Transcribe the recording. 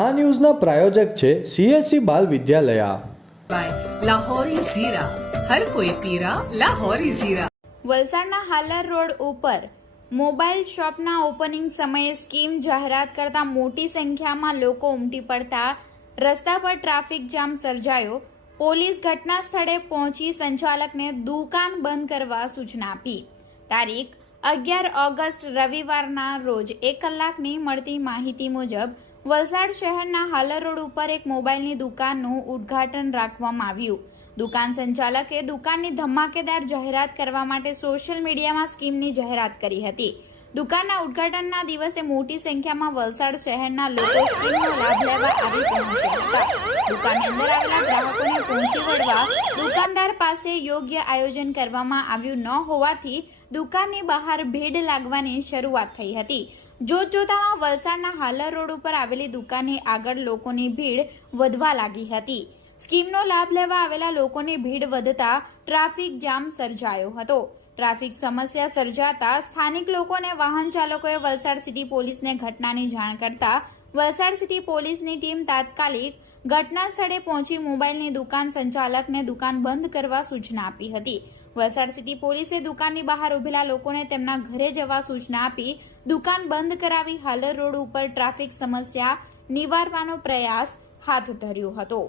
આ ન્યૂઝના પ્રાયોજક છે CSC બાલ વિદ્યાલયા. લાહોરી ઝીરા, હર કોઈ પીરા લાહોરી ઝીરા. વલસાડના હાલર રોડ ઉપર મોબાઈલ શોપના ઓપનિંગ સમયે સ્કીમ જાહેરાત કરતા મોટી સંખ્યામાં લોકો ઉમટી પડતા રસ્તા પર ટ્રાફિક જામ સર્જાયો. પોલીસ ઘટના સ્થળે પહોંચી સંચાલકને દુકાન બંધ કરવા સૂચના આપી. તારીખ 11 ઓગસ્ટ રવિવારના રોજ 1 કલાકની મળતી માહિતી મુજબ વલસાડ શહેરના હાલર રોડ ઉપર એક મોબાઈલની દુકાનનું ઉદ્ઘાટન રાખવામાં આવ્યું. દુકાન સંચાલકે દુકાનની ધમાકેદાર જાહેરાત કરવા માટે સોશિયલ મીડિયામાં સ્કીમની જાહેરાત કરી હતી. દુકાનના ઉદ્ઘાટનના દિવસે મોટી સંખ્યામાં વલસાડ શહેરના લોકો સ્કીમનો લાભ લેવા આવી પહોંચ્યા હતા. દુકાનની અંદર આવેલા ગ્રાહકોને પહોંચી વળવા દુકાનદાર પાસે યોગ્ય આયોજન કરવામાં આવ્યું ન હોવાથી દુકાનની બહાર ભીડ લાગવાની શરૂઆત થઈ હતી. જોતજોતામાં વલસાડના હાલર રોડ ઉપર આવેલી દુકાનની આગળ લોકોની ભીડ વધવા લાગી હતી. સ્કીમનો લાભ લેવા આવેલા લોકોની ભીડ વધતા ટ્રાફિક જામ સર્જાયો હતો. ટ્રાફિક સમસ્યા સર્જાતા સ્થાનિક લોકોને વાહન ચાલકોએ વલસાડ સિટી પોલીસને ઘટનાની જાણ કરતા વલસાડ સિટી પોલીસની ટીમ તાત્કાલિક ઘટના સ્થળે પહોંચી મોબાઈલની દુકાન સંચાલકને દુકાન બંધ કરવા સૂચના આપી હતી. વલસાડ સિટી પોલીસે દુકાનની બહાર ઉભેલા લોકોને તેમના ઘરે જવા સૂચના આપી દુકાન બંધ કરાવી હાલર રોડ ઉપર ટ્રાફિક સમસ્યા નિવારવાનો પ્રયાસ હાથ ધર્યો હતો.